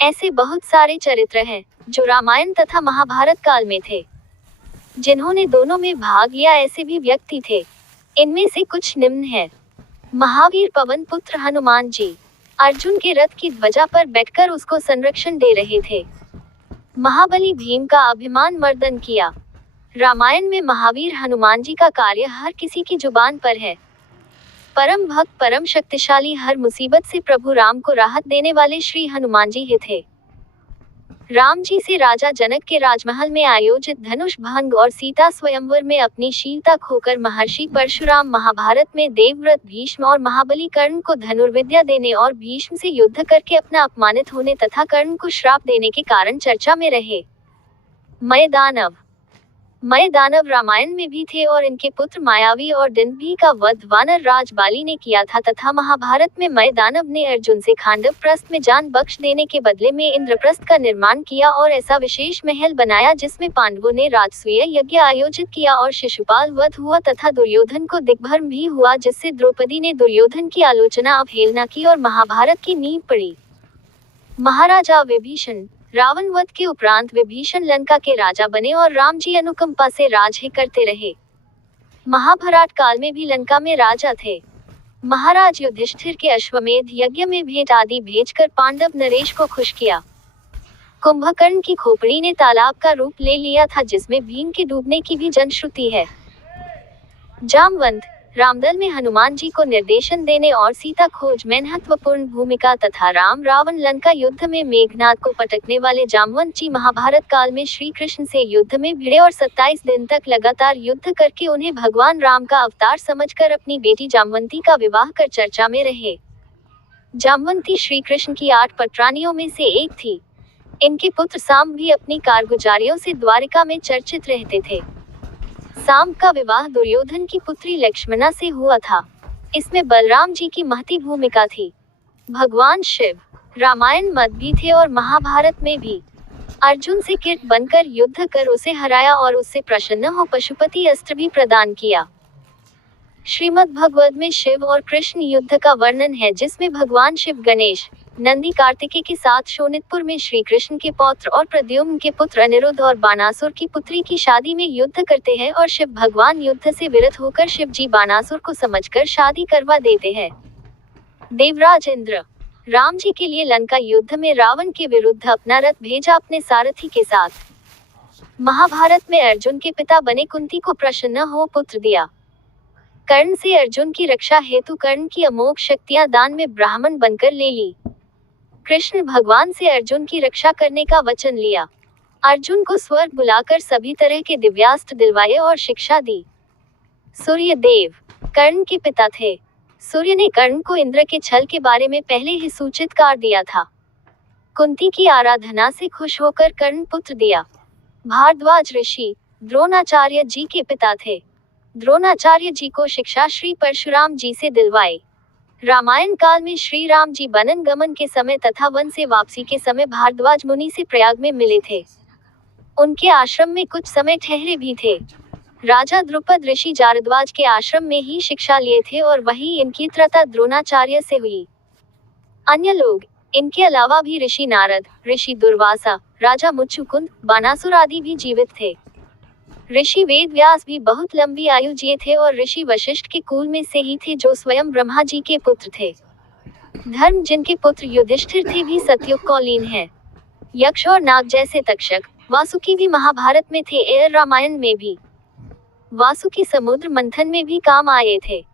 ऐसे बहुत सारे चरित्र हैं जो रामायण तथा महाभारत काल में थे, जिन्होंने दोनों में भाग लिया। ऐसे भी व्यक्ति थे, इनमें से कुछ निम्न है। महावीर पवन पुत्र हनुमान जी अर्जुन के रथ की ध्वजा पर बैठकर उसको संरक्षण दे रहे थे। महाबली भीम का अभिमान मर्दन किया। रामायण में महावीर हनुमान जी का कार्य हर किसी की जुबान पर है। परम भक्त, परम शक्तिशाली, हर मुसीबत से प्रभु राम को राहत देने वाले श्री हनुमान जी ही थे। राम जी से राजा जनक के राजमहल में आयोजित धनुष भंग और सीता स्वयंवर में अपनी शीलता खोकर महर्षि परशुराम महाभारत में देवव्रत भीष्म और महाबली कर्ण को धनुर्विद्या देने और भीष्म से युद्ध करके अपना अपमानित होने तथा कर्ण को श्राप देने के कारण चर्चा में रहे। मय दानव रामायण में भी थे और इनके पुत्र मायावी और दिन्भी का वध वानर राज बाली ने किया था तथा महाभारत में मय दानव ने अर्जुन से खांडव प्रस्थ में जान बख्श देने के बदले में इंद्रप्रस्थ का निर्माण किया और ऐसा विशेष महल बनाया जिसमें पांडवों ने राजसूय यज्ञ आयोजित किया और शिशुपाल वध हुआ तथा दुर्योधन को दिग्भ्रम भी हुआ, जिससे द्रौपदी ने दुर्योधन की आलोचना अवहेलना की और महाभारत की नींव पड़ी। महाराजा विभीषण रावण वध के उपरांत विभीषण लंका के राजा बने और राम जी अनुकंपा से राज ही करते रहे। महाभारत काल में भी लंका में राजा थे। महाराज युधिष्ठिर के अश्वमेध यज्ञ में भेंट आदि भेजकर पांडव नरेश को खुश किया। कुंभकर्ण की खोपड़ी ने तालाब का रूप ले लिया था जिसमें भीम के डूबने की भी जनश्रुति है। जामवंत रामदल में हनुमान जी को निर्देशन देने और सीता खोज में महत्वपूर्ण भूमिका तथा राम रावण लंका युद्ध में मेघनाथ को पटकने वाले जामवंत जी महाभारत काल में श्री कृष्ण से युद्ध में भिड़े और 27 दिन तक लगातार युद्ध करके उन्हें भगवान राम का अवतार समझकर अपनी बेटी जामवंती का विवाह कर चर्चा में रहे। जामवंती श्री कृष्ण की 8 पटरानियों में से एक थी। इनके पुत्र सांब भी अपनी कारगुजारियों से द्वारिका में चर्चित रहते थे। सांब का विवाह दुर्योधन की पुत्री लक्ष्मणा से हुआ था। इसमें बलराम जी की महती भूमिका थी। भगवान शिव रामायण में भी थे और महाभारत में भी। अर्जुन से किर्त बनकर युद्ध कर उसे हराया और उससे प्रसन्न हो पशुपति अस्त्र भी प्रदान किया। श्रीमद् भगवद में शिव और कृष्ण युद्ध का वर्णन है जिसमें भगवान शिव गणेश नंदी कार्तिकेय के साथ शोणितपुर में श्री कृष्ण के पौत्र और प्रद्युम्न के पुत्र अनिरुद्ध और बानासुर की पुत्री की शादी में युद्ध करते हैं और शिव भगवान युद्ध से विरत होकर शिव जी बानासुर को समझकर शादी करवा देते हैं। देवराज इंद्र राम जी के लिए लंका युद्ध में रावण के विरुद्ध अपना रथ भेजा अपने सारथी के साथ। महाभारत में अर्जुन के पिता बने कुंती को प्रसन्न हो पुत्र दिया। कर्ण से अर्जुन की रक्षा हेतु कर्ण की अमोघ शक्तियां दान में ब्राह्मण बनकर ले ली। कृष्ण भगवान से अर्जुन की रक्षा करने का वचन लिया। अर्जुन को स्वर्ग बुलाकर सभी तरह के दिव्यास्त्र दिलवाए और शिक्षा दी। सूर्य देव कर्ण के पिता थे। सूर्य ने कर्ण को इंद्र के छल के बारे में पहले ही सूचित कर दिया था। कुंती की आराधना से खुश होकर कर्ण पुत्र दिया। भारद्वाज ऋषि द्रोणाचार्य जी के पिता थे। द्रोणाचार्य जी को शिक्षा श्री परशुराम जी से दिलवाई। रामायण काल में श्री राम जी बनन गमन के समय तथा वन से वापसी के समय भारद्वाज मुनि से प्रयाग में मिले थे। उनके आश्रम में कुछ समय ठहरे भी थे। राजा द्रुपद ऋषि जारद्वाज के आश्रम में ही शिक्षा लिए थे और वही इनकी त्रता द्रोणाचार्य से हुई। अन्य लोग इनके अलावा भी ऋषि नारद, ऋषि दुर्वासा, राजा मुचुकुंद, बानासुर आदि भी जीवित थे। ऋषि वेद व्यास भी बहुत लंबी आयु जिए थे और ऋषि वशिष्ठ के कुल में से ही थे जो स्वयं ब्रह्मा जी के पुत्र थे। धर्म जिनके पुत्र युधिष्ठिर थे भी सतयुग कौलीन है। यक्ष और नाग जैसे तक्षक वासुकी भी महाभारत में थे और रामायण में भी। वासुकी समुद्र मंथन में भी काम आए थे।